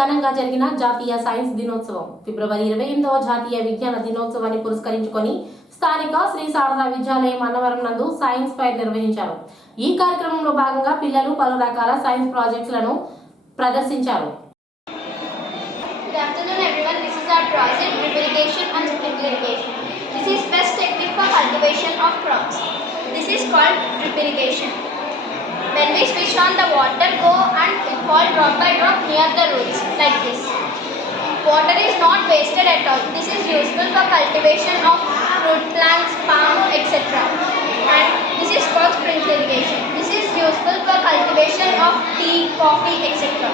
ఘనంగా జరిగిన జాతీయ సైన్స్ దినోత్సవం. ఫిబ్రవరి ఇరవై ఎనిమిదవ జాతీయ విజ్ఞాన దినోత్సవాన్ని పురస్కరించుకొని స్థానిక శ్రీ సారదా విద్యాలయం అన్నవరం నందు సైన్స్ ఫైర్ నిర్వహించారు. ఈ కార్యక్రమంలో భాగంగా పిల్లలు పలు రకాల సైన్స్ ప్రాజెక్టులను ప్రదర్శించారు. When we switch on the water, go and fall drop by drop near the roots like this. Water is not wasted at all. This is useful for cultivation of fruit plants, palm, etc. And this is called sprinkler irrigation. This is useful for cultivation of tea, coffee, etc.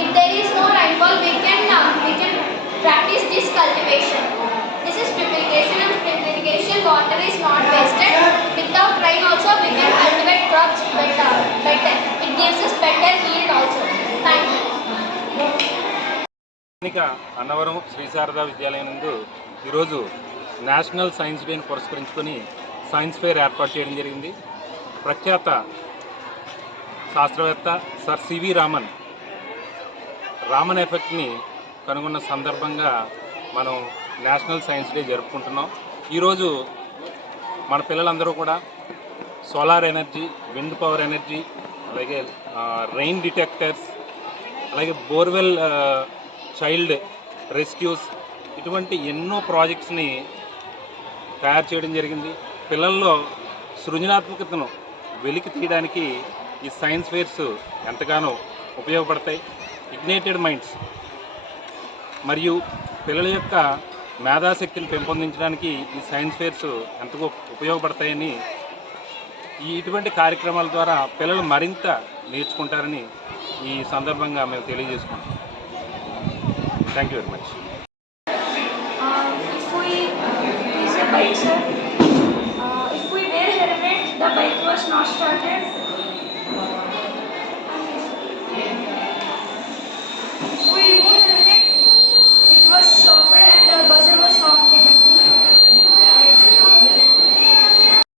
If there is no rainfall, we can uh, we can practice this cultivation. This is drip irrigation and sprinkler irrigation. Water is not wasted. స్థానిక అన్నవరం శ్రీ శారదా విద్యాలయం నందు ఈరోజు national science డేని పురస్కరించుకొని science fair ఏర్పాటు చేయడం జరిగింది. ప్రఖ్యాత శాస్త్రవేత్త sir C V Raman Raman ఎఫెక్ట్ని కనుగొన్న సందర్భంగా మనం నేషనల్ సైన్స్ డే జరుపుకుంటున్నాం. ఈరోజు మన పిల్లలందరూ కూడా solar energy wind power energy అలాగే రెయిన్ డిటెక్టర్స్ అలాగే బోర్వెల్ చైల్డ్ రెస్క్యూస్ ఇటువంటి ఎన్నో ప్రాజెక్ట్స్ని తయారు చేయడం జరిగింది. పిల్లల్లో సృజనాత్మకతను వెలికి తీయడానికి ఈ సైన్స్ ఫేర్స్ ఎంతగానో ఉపయోగపడతాయి. ఇగ్నేటెడ్ మైండ్స్ మరియు పిల్లల యొక్క మేధాశక్తిని పెంపొందించడానికి ఈ సైన్స్ ఫేర్స్ ఎంతగా ఉపయోగపడతాయని ఈ ఇటువంటి కార్యక్రమాల ద్వారా పిల్లలు మరింత నేర్చుకుంటారని ఈ సందర్భంగా మేము తెలియజేసుకుంటాం Thank you very much. Uh, if we uh, is a bike, sir. Uh, if we were helmet, the bike was not started.